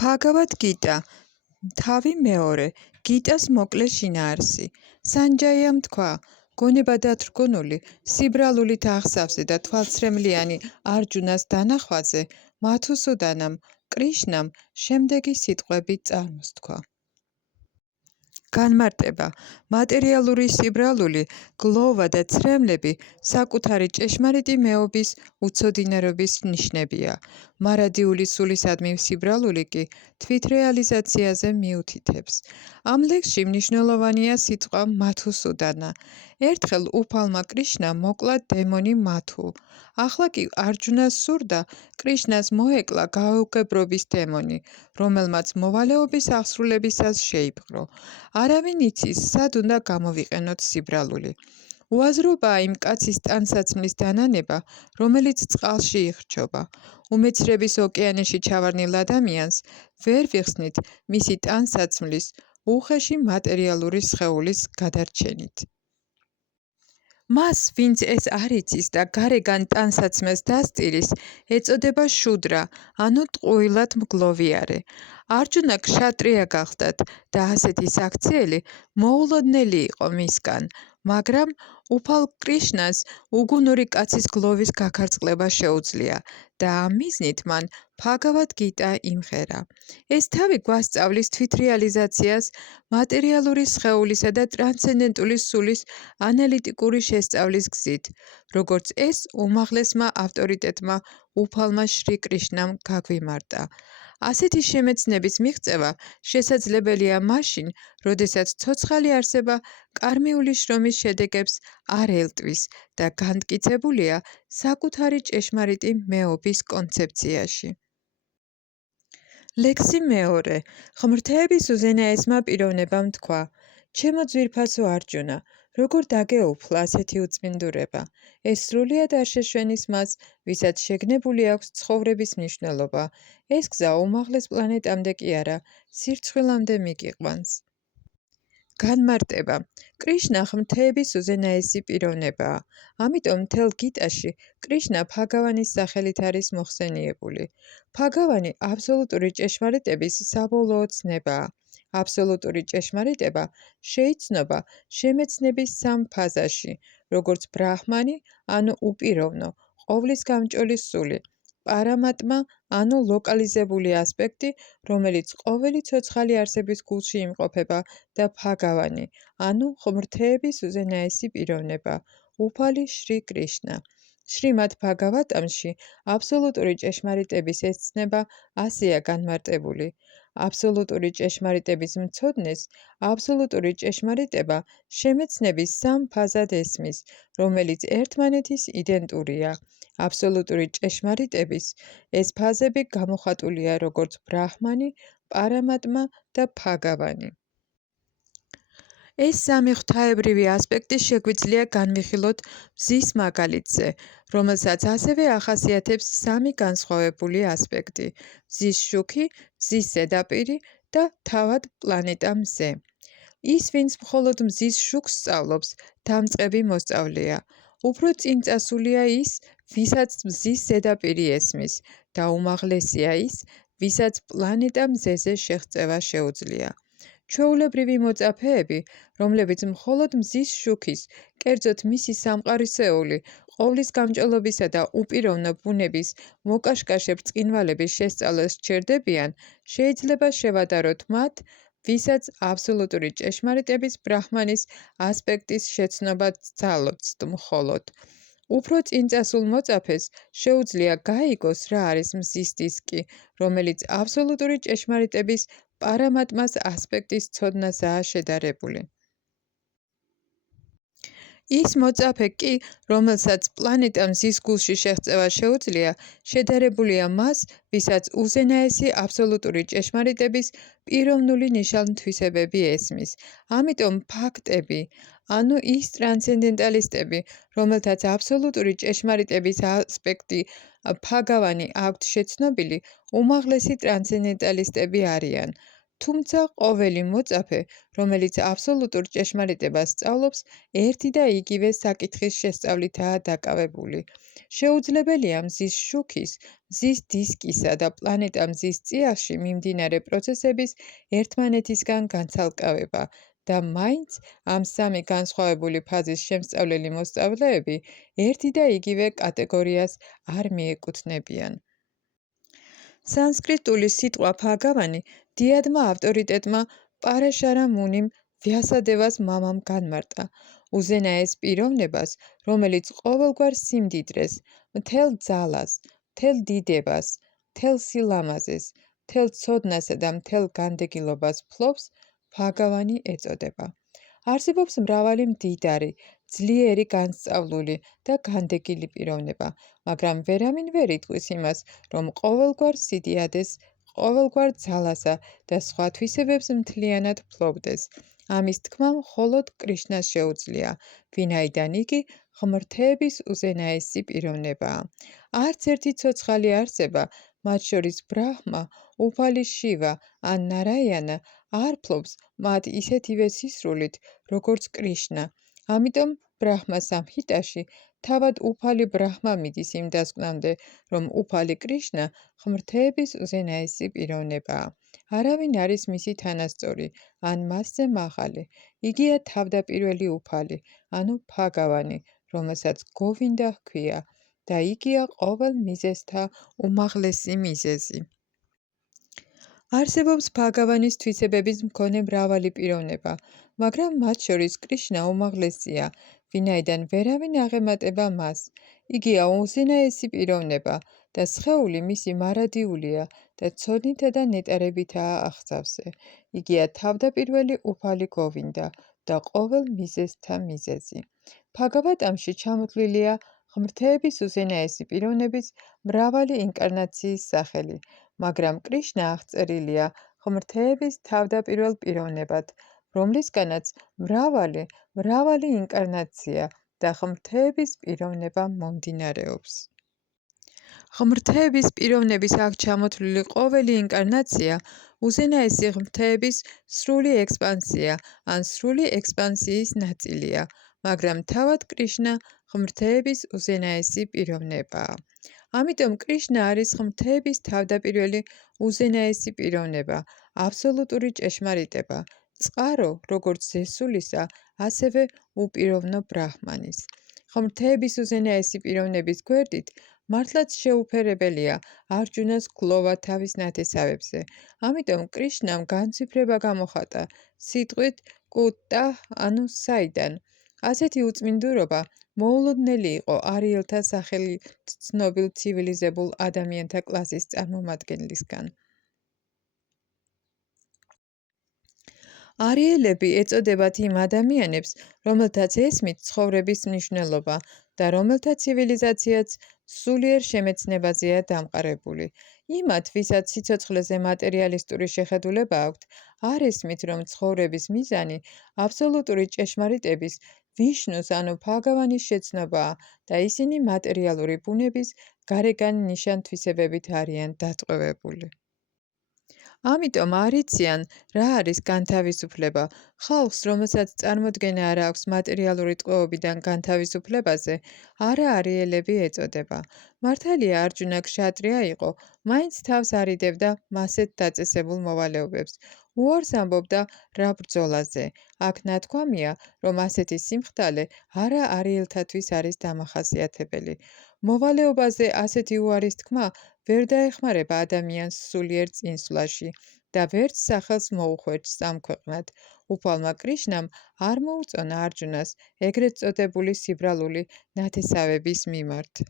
ბჰაგავად გიტა თავი მეორე გიტას მოკლე შინაარსი სანჯაიამ თქვა გონება დათრგუნული სიბრალულით აღსავსე და თვალცრემლიანი არჯუნას დანახვაზე მათუსუდანამ კრიშნამ შემდეგი სიტყვები წარმოსთქვა განმარტება მატერიალური სიბრალული გლოვა და ცრემლები საკუთარი ჭეშმარიტი მეობის უცოდინარობის ნიშნებია მარადიული სულისადმი სიბრალული კი თვითრეალიზაციაზე მიუთითებს ამ ლექსში მნიშვნელოვანია სიტყვა მათუსუდანა ერთხელ უფალმა კრიშნამ მოკლა დემონი მათუ ახლა კი არჯუნას სურდა კრიშნას მოეკლა გაუგებრობის დემონი რომელმაც მოვალეობის აღსრულებისას შეიპყრო არავინ იცის სად უნდა გამოვიყენოთ სიბრალული უაზრობაა იმ კაცის ტანსაცმლის დანანება რომელიც წყალში იხრჩობა უმეცრების ოკეანეში ჩავარდნილ ადამიანს ვერ ვიხსნით მისი ტანსაცმლის უხეში მატერიალური სხეულის გადარჩენით მას ვინც ეს არ იცის და გარეგან ტანსაცმელს დასტირის ეწოდება შუდრა ანუ ტყუილად მგლოვიარე არჯუნა ქშატრია გახლდათ და ასეთი საქციელი მოულოდნელი იყო მისგან მაგრამ უფალ კრიშნას უგუნური კაცის გლოვის გაქარწყლება შეუძლია და ამ მიზნით მან ბჰაგავად გიტა იმღერა ეს თავი გვასწავლის თვითრეალიზაციას მატერიალური სხეულისა და ტრანსცენდენტული სულის ანალიტიკური შესწავლის გზით როგორც ეს უმაღლესმა ავტორიტეტმა უფალმა შრი კრიშნამ გაგვიმარტა ასეთი შემეცნების მიღწევა შესაძლებელია მაშინ, როდესაც ცოცხალი არსება კარმიული შრომის შედეგებს არ ელტვის და განმტკიცებულია საკუთარი ჭეშმარიტი მეობის კონცეფციაში. ლექსი მეორე. ღმრთების უზენაესმა პიროვნებამ თქვა: ჩემო ძვირფასო არჯუნა, როგორ დაგეუფლა ასეთი უწმინდურება? ეს სრულიად არ შეშვენის მას, ვისაც შეგნებული აქვს ცხოვრების მნიშვნელობა. ეს გზა უმაღლეს პლანეტამდე კი არა, სირცხვილამდე მიგიყვანს. განმარტება. კრიშნა ღმრთების უზენაესი პიროვნებაა. ამიტომ მთელ გიტაში კრიშნა ბჰაგავანის სახელით არის მოხსენიებული. ბჰაგავანი აბსოლუტური ჭეშმარიტების საბოლოო ცნებაა. აბსოლუტური ჭეშმარიტება შეიცნობა შემეცნების სამ ფაზაში, როგორც ბრაჰმანი, ანუ უპიროვნო, ყოვლის გამჭოლი სული, პარამატმა, ანუ ლოკალიზებული ასპექტი, რომელიც ყოველი ცოცხალი არსების გულში იმყოფება და ბჰაგავანი, ანუ ღმრთების უზენაესი პიროვნება, უფალი შრი კრიშნა. შრიმად ბჰაგავატამში აბსოლუტური ჭეშმარიტების ეს ცნება ასეა განმარტებული. აბსოლუტური ჭეშმარიტების მცოდნეს აბსოლუტური ჭეშმარიტება შემეცნების სამ ფაზად ესმის, რომელიც ერთმანეთის იდენტურია. აბსოლუტური ჭეშმარიტების ეს ფაზები გამოხატულია როგორც ბრაჰმანი, პარამატმა და ბჰაგავანი. ეს სამი ღვთაებრივი ასპექტი შეგვიძლია განვიხილოთ მზის მაგალითზე, რომელსაც ასევე ახასიათებს სამი განსხვავებული ასპექტი: მზის შუქი, მზის ზედაპირი და თავად პლანეტა მზე. ის, ვინც მხოლოდ მზის შუქს სწავლობს, დამწყები მოსწავლეა. უფრო წინ წასულია ის, ვისაც მზის ზედაპირი ესმის და უმაღლესია ის, ვისაც პლანეტა მზეზე შეღწევა შეუძლია. ჩვეულებრივი მოწაფეები, რომლებიც მხოლოდ მზის შუქის, კერძოდ მისი სამყარისეული, ყოვლის გამჭოლობისა და უპიროვნო ბუნების მოკაშკაშე ბრწყინვალების შესწავლას სჭირდებიან, შეიძლება შევადაროთ მათ, ვისაც აბსოლუტური ჭეშმარიტების ბრაჰმანის ასპექტის შეცნობა სძალობს მხოლოდ. უფრო წინ წასულ მოწაფეს შეუძლია გაიგოს რა არის მზის დისკი, რომელიც აბსოლუტური ჭეშმარიტების პარამატმას ასპექტის ცოდნასაა შედარებული. ის მოწაფე კი, რომელსაც პლანეტა მზის გულში შეღწევა შეუძლია, შედარებულია მას, ვისაც უზენაესი აბსოლუტური ჭეშმარიტების პიროვნული ნიშან-თვისებები ესმის. ამიტომ ფაქტები, ანუ ის ტრანსცენდენტალისტები, რომელთაც აბსოლუტური ჭეშმარიტების ასპექტი ბჰაგავანი აქვთ შეცნობილი, უმაღლესი ტრანსცენდენტალისტები არიან. თუმცა ყოველი მოწაფე, რომელიც აბსოლუტურ ჭეშმარიტებას სწავლობს, ერთი და იგივე საკითხის შესწავლითაა დაკავებული. შეუძლებელია მზის შუქის, მზის დისკისა და პლანეტა მზის წიაღში მიმდინარე პროცესების ერთმანეთისგან განცალკევება და მაინც ამ სამი განსხვავებული ფაზის შემსწავლელი მოსწავლეები ერთი და იგივე კატეგორიას არ მიეკუთვნებიან. სანსკრიტული სიტყვა „ფაგავანი“ დიადმა ავტორიტეტმა პარაშარა მუნიმ ვიასადევას მამამ განმარტა, უზენაეს პიროვნებას, რომელიც ყოველგვარ სიმდიდრეს, მთელ ძალას, მთელ დიდებას, მთელ სილამაზეს, მთელ ცოდნასა და მთელ განდეგილობას ფლობს, „ფაგავანი“ ეწოდება. არსებობს მრავალი მდიდარი, ძლიერი განსწავლული და განდეგილი პიროვნება, მაგრამ ვერავინ ვერ იტყვის იმას, რომ ყოველგვარ სიდიადეს, ყოველგვარ ძალასა და სხვა თვისებებს მთლიანად ფლობდეს. ამის თქმა მხოლოდ კრიშნას შეუძლია, ვინაიდან იგი ღმრთების უზენაესი პიროვნებაა. არც ერთი ცოცხალი არსება, მათ შორის ბრაჰმა, უფალი შივა ან ნარაიანა, არ ფლობს მათ ისეთივე სისრულით, როგორც კრიშნა. ამიტომ ბრაჰმა სამჰიტაში თავად უფალი ბრაჰმა მიდის იმ დასკვნამდე, რომ უფალი კრიშნა ღმრთების უზენაესი პიროვნებაა. არავინ არის მისი თანასწორი ან მასზე მაღალი. იგია თავდაპირველი უფალი, ანუ ფაგავანი, რომელსაც გოვინდა ჰქვია და იგია ყოველ მიზეზთა უმაღლესი მიზეზი. არსებობს ფაგავანის თვისებების მქონე მრავალი პიროვნება, მაგრამ მათ შორის კრიშნა უმაღლესია, ვინაიდან ვერავინ აღემატება მას. იგია უზენაესი პიროვნება და სხეული მისი მარადიულია და ცოდნითა და ნეტარებითაა აღსავსე. იგია თავდაპირველი უფალი გოვინდა და ყოველ მიზეზთა მიზეზი. ბჰაგავატამში ჩამოთვლილია ღმრთების უზენაესი პიროვნების მრავალი ინკარნაციის სახელი, მაგრამ კრიშნა აღწერილია ღმრთების თავდაპირველ პიროვნებად, რომლისგანაც მრავალი ინკარნაცია და ღმრთების პიროვნება მომდინარეობს. ღმრთების პიროვნების აქ ჩამოთვლილი ყოველი ინკარნაცია უზენაესი ღმრთების სრული ექსპანსია ან სრული ექსპანსიის ნაწილია, მაგრამ თავად კრიშნა ღმრთების უზენაესი პიროვნებაა. ამიტომ კრიშნა არის ღმრთების თავდაპირველი უზენაესი პიროვნება, აბსოლუტური ჭეშმარიტება, წყარო როგორც ზესულისა, ასევე უპიროვნო ბრაჰმანის. ღმრთების უზენაესი პიროვნების გვერდით მართლაც შეუფერებელია არჯუნას გლოვა თავის ნათესავებზე. ამიტომ კრიშნამ განცვიფრება გამოხატა სიტყვით კუტტა, ანუ საიდან. ასეთი უწმინდურობა მოულოდნელი იყო არიელთა სახელით ცნობილ ცივილიზებულ ადამიანთა კლასის წარმომადგენლისგან. არიელები ეწოდებათ იმ ადამიანებს, რომელთაც ესმით ცხოვრების მნიშვნელობა და რომელთა ცივილიზაციაც სულიერ შემეცნებაზეა დამყარებული. იმათ, ვისაც სიცოცხლეზე მატერიალისტური შეხედულება აქვთ, არ ესმით, რომ ცხოვრების მიზანი აბსოლუტური ჭეშმარიტების, ვიშნუს ანუ ბჰაგავანის შეცნობაა და ისინი მატერიალური ბუნების გარეგან ნიშან-თვისებებით არიან დატყვევებული. ამიტომ არ იციან, რა არის განთავისუფლება. ხალხს, რომელსაც წარმოდგენა არ აქვს მატერიალური ტყვეობიდან განთავისუფლებაზე, არაარიელები ეწოდება. მართალია არჯუნა ქშატრია იყო, მაინც თავს არიდევდა მასეთ დაწესებულ მოვალეობებს. უარს ამბობდა რა ბრძოლაზე. აქ ნათქვამია, რომ ასეთი სიმხდალე არაარიელთათვის არის დამახასიათებელი. მოვალეობაზე ასეთი უარის თქმა ვერ დაეხმარება ადამიანს სულიერ წინსვლაში და ვერც სახელს მოუხვეჭს ამ ქვეყნად. უფალმა კრიშნამ არ მოუწონა არჯუნას ეგრეთ წოდებული სიბრალული ნათესავების მიმართ.